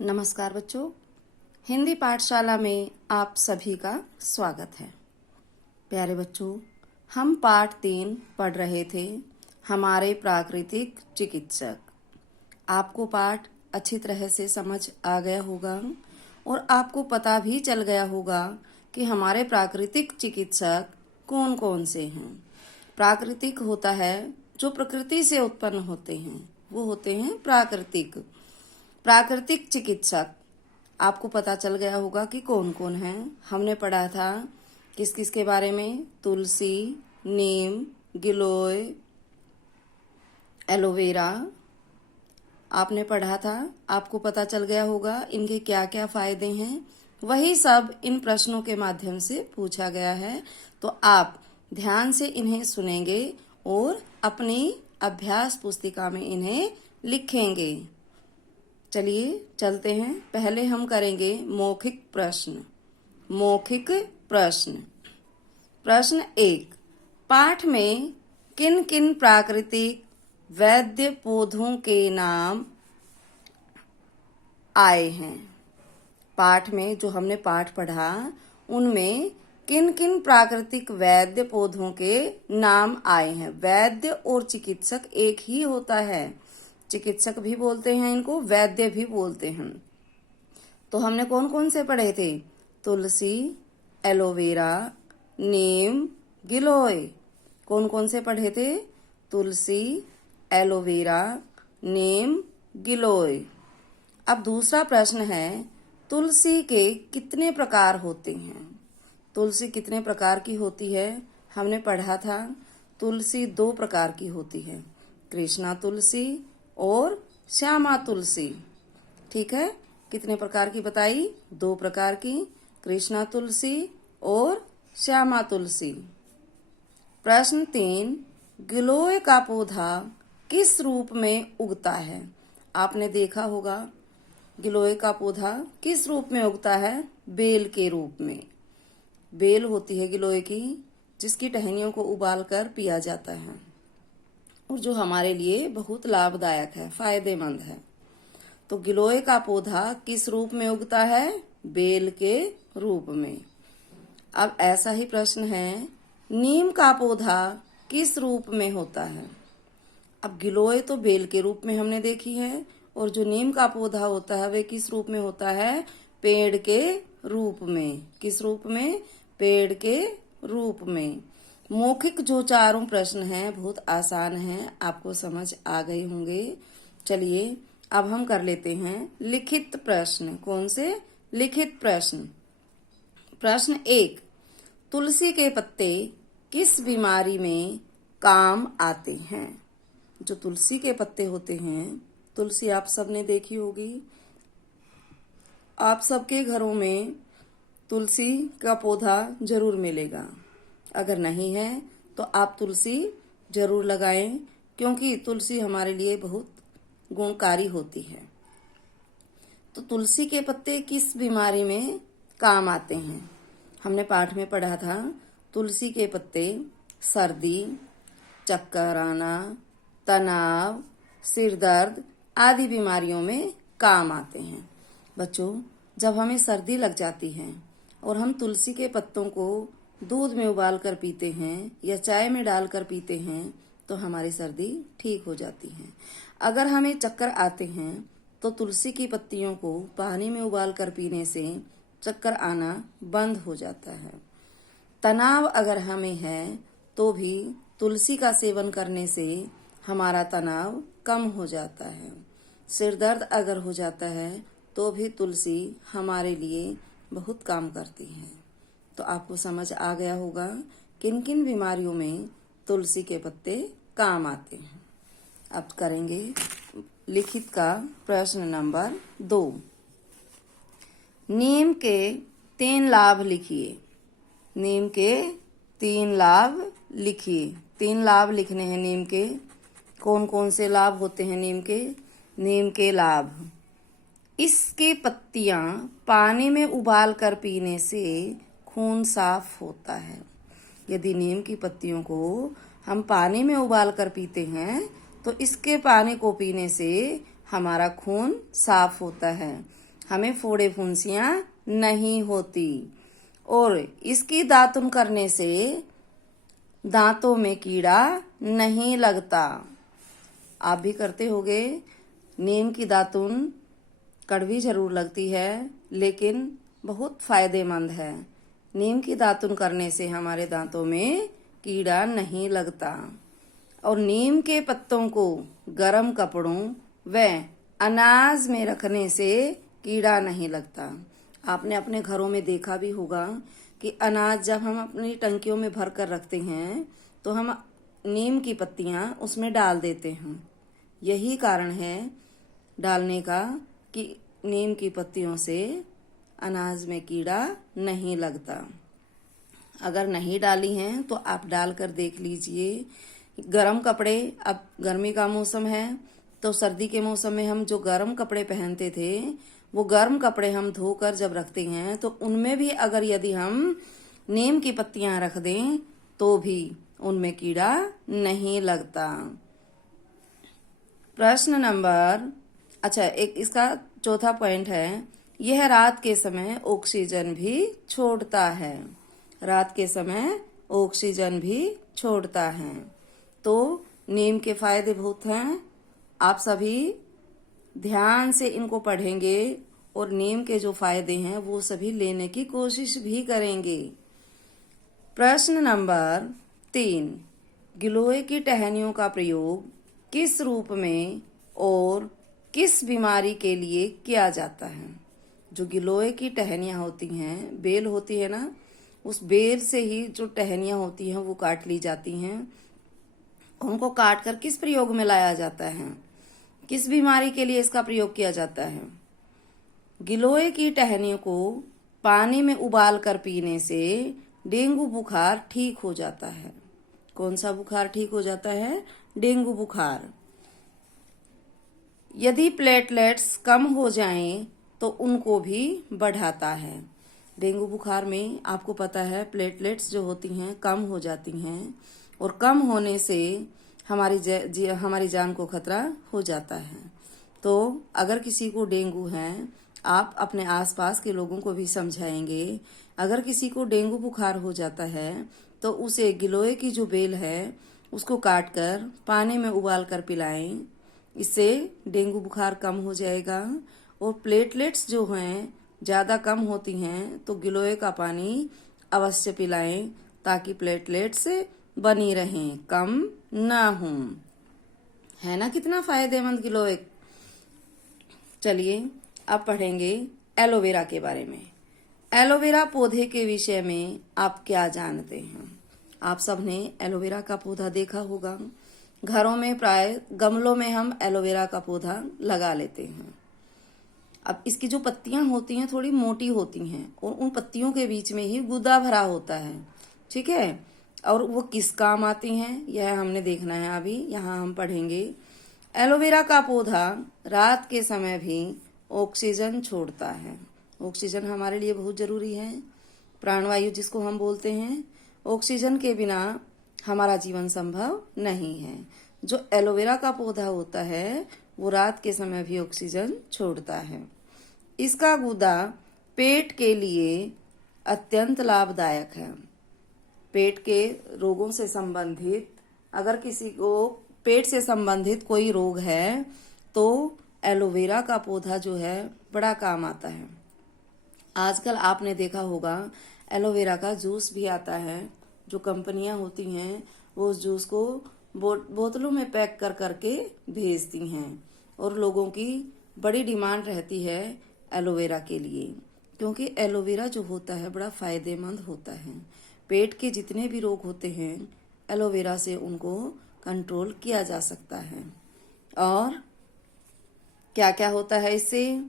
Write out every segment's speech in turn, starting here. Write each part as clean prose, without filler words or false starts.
नमस्कार बच्चों, हिंदी पाठशाला में आप सभी का स्वागत है। प्यारे बच्चों, हम पाठ 3 पढ़ रहे थे, हमारे प्राकृतिक चिकित्सक। आपको पाठ अच्छी तरह से समझ आ गया होगा और आपको पता भी चल गया होगा कि हमारे प्राकृतिक चिकित्सक कौन कौन से हैं। प्राकृतिक होता है जो प्रकृति से उत्पन्न होते हैं, वो होते हैं प्राकृतिक चिकित्सक। आपको पता चल गया होगा कि कौन कौन है। हमने पढ़ा था किस किस के बारे में, तुलसी, नीम, गिलोय, एलोवेरा आपने पढ़ा था। आपको पता चल गया होगा इनके क्या क्या फायदे हैं। वही सब इन प्रश्नों के माध्यम से पूछा गया है, तो आप ध्यान से इन्हें सुनेंगे और अपनी अभ्यास पुस्तिका में इन्हें लिखेंगे। चलिए चलते हैं। पहले हम करेंगे मौखिक प्रश्न। प्रश्न 1, पाठ में किन किन प्राकृतिक वैद्य पौधों के नाम आए हैं। पाठ में जो हमने पाठ पढ़ा उनमें किन किन प्राकृतिक वैद्य पौधों के नाम आए हैं। वैद्य और चिकित्सक एक ही होता है। चिकित्सक भी बोलते हैं इनको, वैद्य भी बोलते हैं। तो हमने कौन कौन से पढ़े थे? तुलसी, एलोवेरा, नीम, गिलोय। कौन कौन से पढ़े थे? तुलसी, एलोवेरा, नीम, गिलोय। अब दूसरा प्रश्न है, तुलसी के कितने प्रकार होते हैं? तुलसी कितने प्रकार की होती है? हमने पढ़ा था तुलसी 2 प्रकार की होती है, कृष्णा तुलसी और श्यामा तुलसी। ठीक है, कितने प्रकार की बताई? 2 प्रकार की, कृष्णा तुलसी और श्यामा तुलसी। प्रश्न 3, गिलोय का पौधा किस रूप में उगता है? आपने देखा होगा गिलोय का पौधा किस रूप में उगता है? बेल के रूप में। बेल होती है गिलोय की, जिसकी टहनियों को उबालकर पिया जाता है और जो हमारे लिए बहुत लाभदायक है, फायदेमंद है। तो गिलोय का पौधा किस रूप में उगता है? बेल के रूप में। अब ऐसा ही प्रश्न है, नीम का पौधा किस रूप में होता है? अब गिलोय तो बेल के रूप में हमने देखी है, और जो नीम का पौधा होता है वे किस रूप में होता है? पेड़ के रूप में। किस रूप में? पेड़ के रूप में। मौखिक जो चारों प्रश्न हैं बहुत आसान हैं, आपको समझ आ गए होंगे। चलिए अब हम कर लेते हैं लिखित प्रश्न। कौन से? लिखित प्रश्न। प्रश्न 1, तुलसी के पत्ते किस बीमारी में काम आते हैं? जो तुलसी के पत्ते होते हैं, तुलसी आप सबने देखी होगी। आप सबके घरों में तुलसी का पौधा जरूर मिलेगा। अगर नहीं है तो आप तुलसी जरूर लगाएं, क्योंकि तुलसी हमारे लिए बहुत गुणकारी होती है। तो तुलसी के पत्ते किस बीमारी में काम आते हैं? हमने पाठ में पढ़ा था तुलसी के पत्ते सर्दी, चक्कर आना, तनाव, सिर दर्द आदि बीमारियों में काम आते हैं। बच्चों, जब हमें सर्दी लग जाती है और हम तुलसी के पत्तों को दूध में उबाल कर पीते हैं या चाय में डालकर पीते हैं तो हमारी सर्दी ठीक हो जाती है। अगर हमें चक्कर आते हैं तो तुलसी की पत्तियों को पानी में उबाल कर पीने से चक्कर आना बंद हो जाता है। तनाव अगर हमें है तो भी तुलसी का सेवन करने से हमारा तनाव कम हो जाता है। सिर दर्द अगर हो जाता है तो भी तुलसी हमारे लिए बहुत काम करती है। तो आपको समझ आ गया होगा किन किन बीमारियों में तुलसी के पत्ते काम आते हैं। अब करेंगे लिखित का प्रश्न नंबर 2। नीम के 3 लाभ लिखिए। नीम के 3 लाभ लिखिए। 3 लाभ लिखने हैं नीम के। कौन कौन से लाभ होते हैं नीम के? नीम के लाभ, इसके पत्तियां पानी में उबाल कर पीने से खून साफ होता है। यदि नीम की पत्तियों को हम पानी में उबाल कर पीते हैं तो इसके पानी को पीने से हमारा खून साफ होता है। हमें फोड़े फुंसियां नहीं होती। और इसकी दातुन करने से दांतों में कीड़ा नहीं लगता। आप भी करते होगे। नीम की दातुन कड़वी जरूर लगती है, लेकिन बहुत फायदेमंद है। नीम की दातुन करने से हमारे दांतों में कीड़ा नहीं लगता। और नीम के पत्तों को गर्म कपड़ों व अनाज में रखने से कीड़ा नहीं लगता। आपने अपने घरों में देखा भी होगा कि अनाज जब हम अपनी टंकियों में भर कर रखते हैं तो हम नीम की पत्तियां उसमें डाल देते हैं। यही कारण है डालने का कि नीम की पत्तियों से अनाज में कीड़ा नहीं लगता। अगर नहीं डाली हैं तो आप डाल कर देख लीजिए। गरम कपड़े, अब गर्मी का मौसम है तो सर्दी के मौसम में हम जो गर्म कपड़े पहनते थे वो गर्म कपड़े हम धोकर जब रखते हैं तो उनमें भी अगर यदि हम नीम की पत्तियां रख दें तो भी उनमें कीड़ा नहीं लगता। प्रश्न नंबर एक इसका चौथा पॉइंट है, यह रात के समय ऑक्सीजन भी छोड़ता है। रात के समय ऑक्सीजन भी छोड़ता है। तो नीम के फायदे बहुत हैं। आप सभी ध्यान से इनको पढ़ेंगे और नीम के जो फायदे हैं वो सभी लेने की कोशिश भी करेंगे। प्रश्न नंबर 3, गिलोय की टहनियों का प्रयोग किस रूप में और किस बीमारी के लिए किया जाता है? जो गिलोय की टहनियां होती हैं, बेल होती है ना, उस बेल से ही जो टहनियां होती हैं वो काट ली जाती हैं। उनको काट कर किस प्रयोग में लाया जाता है? किस बीमारी के लिए इसका प्रयोग किया जाता है? गिलोय की टहनियों को पानी में उबाल कर पीने से डेंगू बुखार ठीक हो जाता है। कौन सा बुखार ठीक हो जाता है? डेंगू बुखार। यदि प्लेटलेट्स कम हो जाएं तो उनको भी बढ़ाता है। डेंगू बुखार में आपको पता है प्लेटलेट्स जो होती हैं कम हो जाती हैं और कम होने से हमारी जान को खतरा हो जाता है। तो अगर किसी को डेंगू है, आप अपने आसपास के लोगों को भी समझाएंगे। अगर किसी को डेंगू बुखार हो जाता है तो उसे गिलोय की जो बेल है उसको काट कर पानी में उबाल कर पिलाएं। इससे डेंगू बुखार कम हो जाएगा। और प्लेटलेट्स जो हैं ज़्यादा कम होती हैं तो गिलोय का पानी अवश्य पिलाएं ताकि प्लेटलेट्स बनी रहें, कम ना हों। है ना कितना फायदेमंद गिलोय। चलिए अब पढ़ेंगे एलोवेरा के बारे में। एलोवेरा पौधे के विषय में आप क्या जानते हैं? आप सबने एलोवेरा का पौधा देखा होगा। घरों में प्राय गमलों में हम एलोवेरा का पौधा लगा लेते हैं। अब इसकी जो पत्तियां होती हैं थोड़ी मोटी होती हैं और उन पत्तियों के बीच में ही गुदा भरा होता है। ठीक है। और वो किस काम आती हैं यह हमने देखना है। अभी यहाँ हम पढ़ेंगे। एलोवेरा का पौधा रात के समय भी ऑक्सीजन छोड़ता है। ऑक्सीजन हमारे लिए बहुत जरूरी है, प्राणवायु जिसको हम बोलते हैं। ऑक्सीजन के बिना हमारा जीवन संभव नहीं है। जो एलोवेरा का पौधा होता है वो रात के समय भी ऑक्सीजन छोड़ता है। इसका गूदा पेट के लिए अत्यंत लाभदायक है। पेट के रोगों से संबंधित, अगर किसी को पेट से संबंधित कोई रोग है तो एलोवेरा का पौधा जो है बड़ा काम आता है। आजकल आपने देखा होगा एलोवेरा का जूस भी आता है। जो कंपनियां होती हैं वो उस जूस को बोतलों में पैक कर करके भेजती हैं और लोगों की बड़ी डिमांड रहती है एलोवेरा के लिए, क्योंकि एलोवेरा जो होता है बड़ा फायदेमंद होता है। पेट के जितने भी रोग होते हैं एलोवेरा से उनको कंट्रोल किया जा सकता है। और क्या क्या होता है इससे?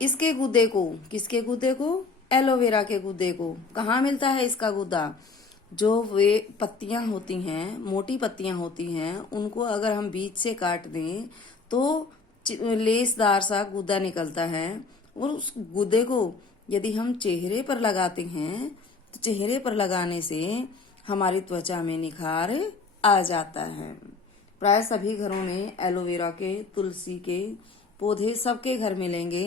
इसके गुदे को, किसके गुदे को? एलोवेरा के गुदे को। कहाँ मिलता है इसका गुदा? जो वे पत्तियां होती हैं, मोटी पत्तियां होती हैं, उनको अगर हम बीच से काट दें तो लेसदार सा गुदा निकलता है। और उस गुदे को यदि हम चेहरे पर लगाते हैं तो चेहरे पर लगाने से हमारी त्वचा में निखार आ जाता है। प्राय सभी घरों में एलोवेरा के, तुलसी के पौधे सबके घर मिलेंगे।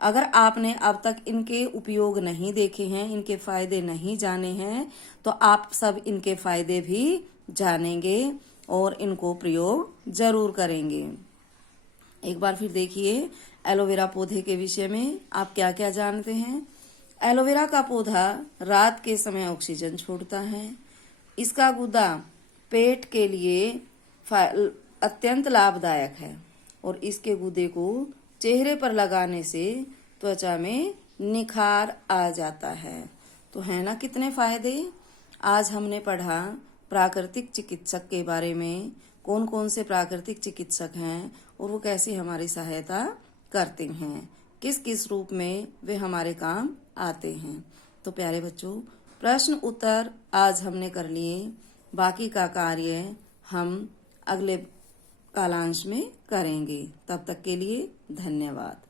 अगर आपने अब तक इनके उपयोग नहीं देखे हैं, इनके फायदे नहीं जाने हैं, तो आप सब इनके फायदे भी जानेंगे और इनको प्रयोग जरूर करेंगे। एक बार फिर देखिए एलोवेरा पौधे के विषय में आप क्या क्या जानते हैं। एलोवेरा का पौधा रात के समय ऑक्सीजन छोड़ता है। इसका गूदा पेट के लिए अत्यंत लाभदायक है और इसके गूदे को चेहरे पर लगाने से त्वचा में निखार आ जाता है। तो है ना कितने फायदे। आज हमने पढ़ा प्राकृतिक चिकित्सक के बारे में, कौन कौन से प्राकृतिक चिकित्सक हैं और वो कैसे हमारी सहायता करते हैं, किस किस रूप में वे हमारे काम आते हैं। तो प्यारे बच्चों, प्रश्न उत्तर आज हमने कर लिए, बाकी का कार्य हम अगले कालांश में करेंगे। तब तक के लिए धन्यवाद।